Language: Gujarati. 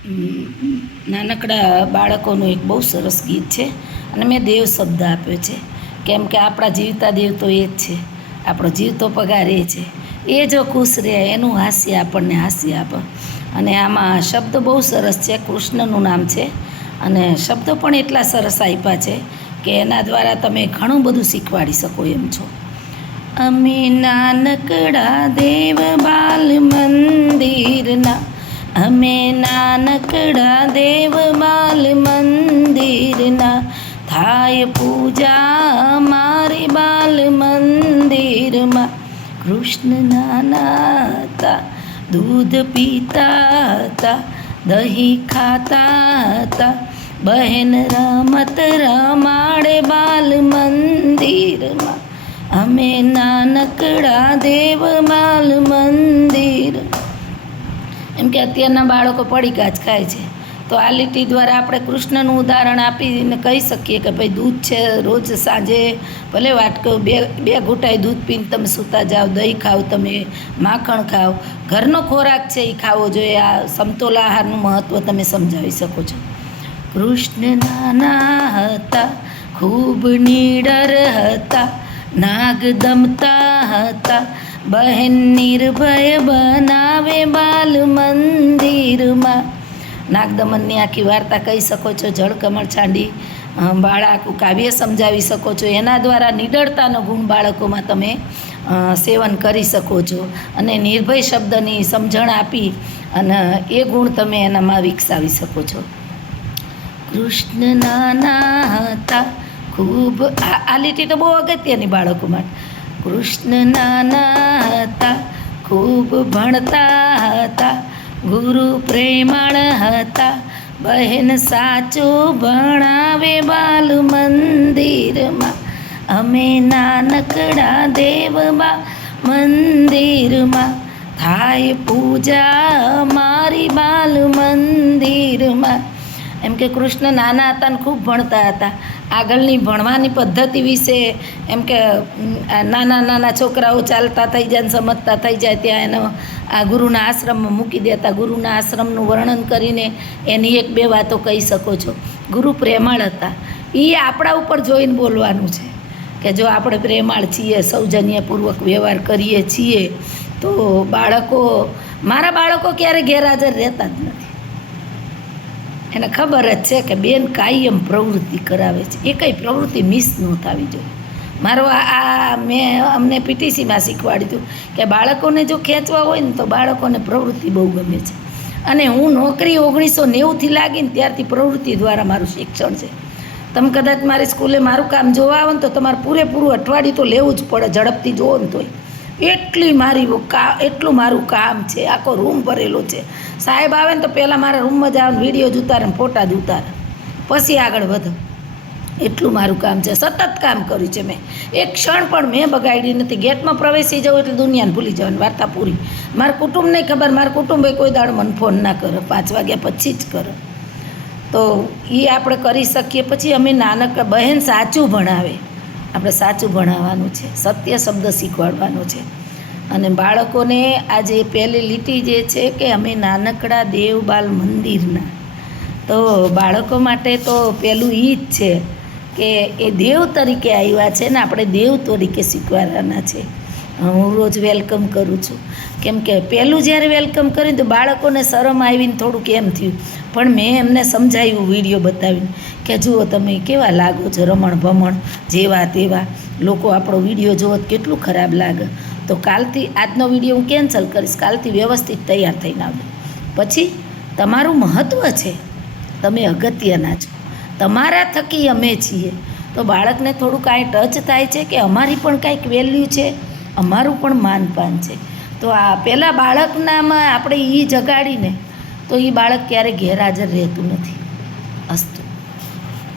નાનકડા બાળકોનું એક બહુ સરસ ગીત છે અને મેં દેવ શબ્દ આપ્યો છે, કેમ કે આપણા જીવતા દેવ તો એ જ છે, આપણો જીવતો પગાર એ છે. એ જો ખુશ રહે એનું હાસ્ય આપણને હાસ્ય આપે. અને આમાં શબ્દ બહુ સરસ છે, કૃષ્ણનું નામ છે અને શબ્દો પણ એટલા સરસ આપ્યા છે કે એના દ્વારા તમે ઘણું બધું શીખવાડી શકો એમ છો. અમે નાનકડા દેવ બાલ મંદિરના, અમે નાનકડા દેવ બાલ મંદિરના, થાય પૂજા મારી બાલ મંદિરમાં. કૃષ્ણ નાના હતા, દૂધ પીતા હતા, દહીં ખાતા હતા, બહેન રમત રમાડે બાલ મંદિરમાં. અમે નાનકડા દેવ બાલ મંદિર. એમ કે અત્યારના બાળકો પડીકા જ ખાય છે, તો આ લીટી દ્વારા આપણે કૃષ્ણનું ઉદાહરણ આપીને કહી શકીએ કે ભાઈ દૂધ છે, રોજ સાંજે ભલે વાટકો બે ઘૂંટાઈ દૂધ પીને તમે સૂતા જાઓ, દહીં ખાઓ, તમે માખણ ખાઓ, ઘરનો ખોરાક છે એ ખાવો જોઈએ. આ સમતોલ આહારનું મહત્ત્વ તમે સમજાવી શકો છો. કૃષ્ણ નાના હતા, ખૂબ નીડર હતા, નાગ દમતા હતા, બહેન નિર્ભય બનાવે બાલ મંદિરમાં. નાગદમનની આખી વાર્તા કહી શકો છો, જળકમળ છાંડી બાળ આખું કાવ્ય સમજાવી શકો છો. એના દ્વારા નિડરતાનો ગુણ બાળકોમાં તમે સેવન કરી શકો છો અને નિર્ભય શબ્દની સમજણ આપી અને એ ગુણ તમે એનામાં વિકસાવી શકો છો. કૃષ્ણ નાના હતા, ખૂબ આ લીટી તો બહુ અગત્યની બાળકો માટે. કૃષ્ણ નાના હતા, ખૂબ ભણતા હતા, ગુરુ પ્રેમાળ હતા, બહેન સાચું ભણાવે બાલ મંદિરમાં. અમે નાનકડા દેવબા મંદિરમાં, થાય પૂજા મારી બાલ મંદિરમાં. એમ કે કૃષ્ણ નાના હતા ને ખૂબ ભણતા હતા. આગળની ભણવાની પદ્ધતિ વિશે એમ કે નાના નાના છોકરાઓ ચાલતા થઈ જાય ને સમજતા થઈ જાય ત્યાં એનો આ ગુરુના આશ્રમમાં મૂકી દેતા. ગુરુના આશ્રમનું વર્ણન કરીને એની એક બે વાતો કહી શકો છો. ગુરુ પ્રેમાળ હતા, એ આપણા ઉપર જોઈને બોલવાનું છે કે જો આપણે પ્રેમાળ છીએ, સૌજન્યપૂર્વક વ્યવહાર કરીએ છીએ તો મારા બાળકો ક્યારે ગેરહાજર રહેતા જ નથી. એને ખબર જ છે કે બેન કાયમ પ્રવૃત્તિ કરાવે છે, એ કંઈ પ્રવૃત્તિ મિસ ન થવી જોઈએ. મારો મેં અમને પીટીસીમાં શીખવાડ્યું હતું કે બાળકોને જો ખેંચવા હોય ને તો બાળકોને પ્રવૃત્તિ બહુ ગમે છે. અને હું નોકરી 1990થી લાગીને ત્યારથી પ્રવૃત્તિ દ્વારા મારું શિક્ષણ છે. તમે કદાચ મારી સ્કૂલે મારું કામ જોવા આવો ને તો તમારે પૂરેપૂરું અઠવાડિયું તો લેવું જ પડે, ઝડપથી જોવો ને તોય. એટલું મારું કામ છે, આખો રૂમ ભરેલો છે. સાહેબ આવે ને તો પહેલાં મારા રૂમમાં જ આવે, વિડીયો જ ઉતારે ને ફોટા જ ઉતારે, પછી આગળ વધો. એટલું મારું કામ છે, સતત કામ કર્યું છે મેં. એક ક્ષણ પણ મેં બગાડી નથી. ગેટમાં પ્રવેશી જાઉં એટલે દુનિયાને ભૂલી જવાની, વાર્તા પૂરી. મારા કુટુંબને ખબર, મારા કુટુંબે કોઈ દાડો મને ફોન ના કરે, 5 વાગ્યા પછી જ કરે. તો એ આપણે કરી શકીએ. પછી અમે નાનકડા બહેન સાચું ભણાવે, આપણે સાચું ભણાવવાનું છે, સત્ય શબ્દ શીખવાડવાનો છે. અને બાળકોને આજે પહેલી લીટી જે છે કે અમે નાનકડા દેવ બાલ મંદિરના, તો બાળકો માટે તો પહેલું એ જ છે કે એ દેવ તરીકે આવ્યા છે ને આપણે દેવ તરીકે શીખવાડવાના છે. હું રોજ વેલકમ કરું છું, કેમ કે પહેલું જ્યારે વેલકમ કર્યું તો બાળકોને શરમ આવીને થોડુંક એમ થયું, પણ મેં એમને સમજાવ્યું વિડીયો બતાવીને કે જુઓ તમે કેવા લાગો છો, રમણ ભમણ જેવા તેવા. લોકો આપણો વિડીયો જુઓ તો કેટલું ખરાબ લાગે. તો કાલથી આજનો વિડીયો હું કેન્સલ કરીશ, કાલથી વ્યવસ્થિત તૈયાર થઈને આવજો. પછી તમારું મહત્ત્વ છે, તમે અગત્યના છો, તમારા થકી અમે છીએ. તો બાળકને થોડું કાંઈ ટચ થાય છે કે અમારી પણ કાંઈક વેલ્યુ છે, અમારું પણ માનપાન છે. તો આ પહેલાં બાળકનામાં આપણે એ જગાડીને તો એ બાળક ક્યારેય ગેરહાજર રહેતું નથી.